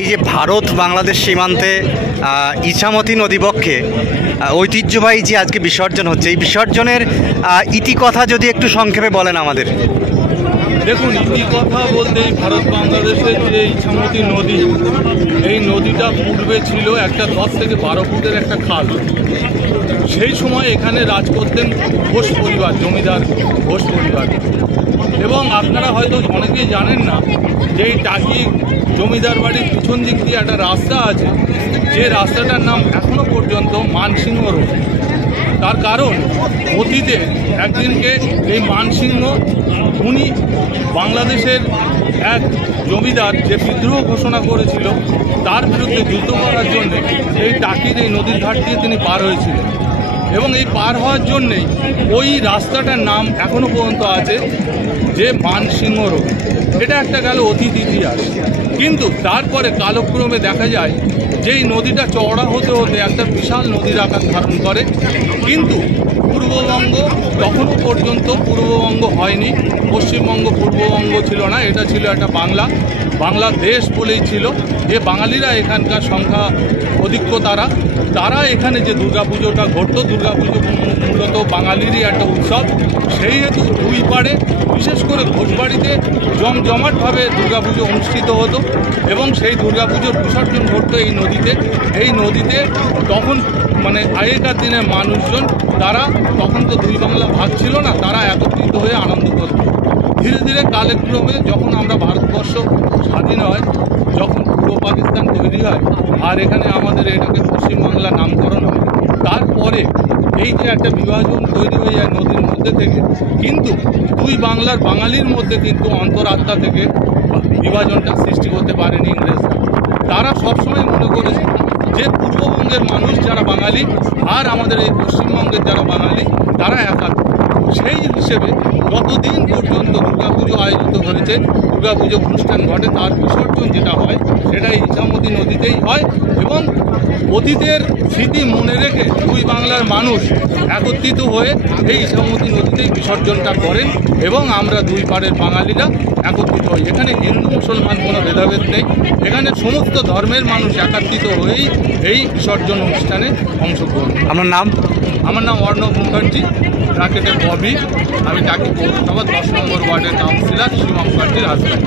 এই যে ভারত বাংলাদেশ সীমান্তে ইছামতি নদীবক্ষে ঐতিহ্যবাহী যে আজকে বিসর্জন হচ্ছে, এই বিসর্জনের ইতিকথা যদি একটু সংক্ষেপে বলেন আমাদের। দেখুন, ইতিকথা বলতেই ভারত বাংলাদেশের যে ইছামতি নদী, এই নদীটা পূর্বে ছিল একটা 10 থেকে 12 ফুটের একটা খাল। সেই সময় এখানে রাজ করতেন ঘোষ পরিবার, জমিদার ঘোষ পরিবার। এবং আপনারা হয়তো অনেকেই জানেন না যে এই টাকি জমিদার বাড়ির পিছন দিক দিয়ে একটা রাস্তা আছে, যে রাস্তাটার নাম এখনো পর্যন্ত মানসিংহ রোড। তার কারণ অতীতে একদিনকে এই মানসিংহ উনি বাংলাদেশের এক জমিদার যে বিদ্রোহ ঘোষণা করেছিল, তার বিরুদ্ধে যুদ্ধ করার জন্যে এই টাকির এই নদীর ঘাট দিয়ে তিনি পার হয়েছিলেন। এবং এই পার হওয়ার জন্যেই ওই রাস্তাটার নাম এখনও পর্যন্ত আছে যে মানসিংহ রোড। এটা একটা গেল অতীত ইতিহাস। কিন্তু তারপরে কালক্রমে দেখা যায় যে এই নদীটা চওড়া হতে হতে একটা বিশাল নদীর আকার ধারণ করে। কিন্তু পূর্ববঙ্গ তখনও পর্যন্ত পূর্ববঙ্গ হয়নি, পশ্চিমবঙ্গ পূর্ববঙ্গ ছিল না, এটা ছিল একটা বাংলাদেশ বলেই ছিল। যে বাঙালিরা এখানকার সংখ্যা অধিক্য, তারা এখানে যে দুর্গাপুজোটা ঘটতো, দুর্গাপুজো মূলত বাঙালিরই একটা উৎসব। সেই হেতু দুই পাড়ে বিশেষ করে ঘোষবাড়িতে জমজমাটভাবে দুর্গাপুজো অনুষ্ঠিত হতো এবং সেই দুর্গাপুজোর বিসর্জন ঘটতো এই নদীতে। তখন মানে আগেকার দিনের মানুষজন, তারা তখন তো দুই বাংলা ভাগ ছিল না, তারা একত্রিত হয়ে আনন্দ করত। ধীরে ধীরে কালক্রমে যখন আমরা ভারতবর্ষ স্বাধীন হয়, যখন পূর্ব পাকিস্তান তৈরি হয় আর এখানে আমাদের এটাকে পশ্চিমবাংলা নামকরণ হয়, তারপরে এই যে একটা বিভাজন তৈরি হয়ে যায় নদীর মধ্যে থেকে, কিন্তু দুই বাংলার বাঙালির মধ্যে কিন্তু অন্তরাত্মা থেকে বিভাজনটা সৃষ্টি করতে পারেনি ইংরেজরা। তারা সবসময় মনে করেছে যে পূর্ববঙ্গের মানুষ যারা বাঙালি আর আমাদের এই পশ্চিমবঙ্গের যারা বাঙালি, তারা একাত্ম। সেই হিসেবে যতদিন পর্যন্ত দুর্গাপুজো আয়োজিত হয়েছে, দুর্গাপুজো অনুষ্ঠান ঘটে, তার বিসর্জন যেটা হয় সেটা ইছামতি নদীতেই হয়। এবং অতীতের স্মৃতি মনে রেখে দুই বাংলার মানুষ একত্রিত হয়ে এই ইছামতি নদীতেই বিসর্জনটা করেন এবং আমরা দুই পাড়ের বাঙালিরা একত্রিত হই। এখানে হিন্দু মুসলমান কোনো ভেদাভেদ নেই, এখানে সমস্ত ধর্মের মানুষ একত্রিত হয়েই এই বিসর্জন অনুষ্ঠানে অংশগ্রহণ। আমার নাম অর্ণব মুখার্জি, ব্র্যাকেটে ববি। আমি টাকি পৌরসভা 10 নম্বর ওয়ার্ডের কাউন্সিলর, সীমা মুখার্জির হাজব্যান্ড।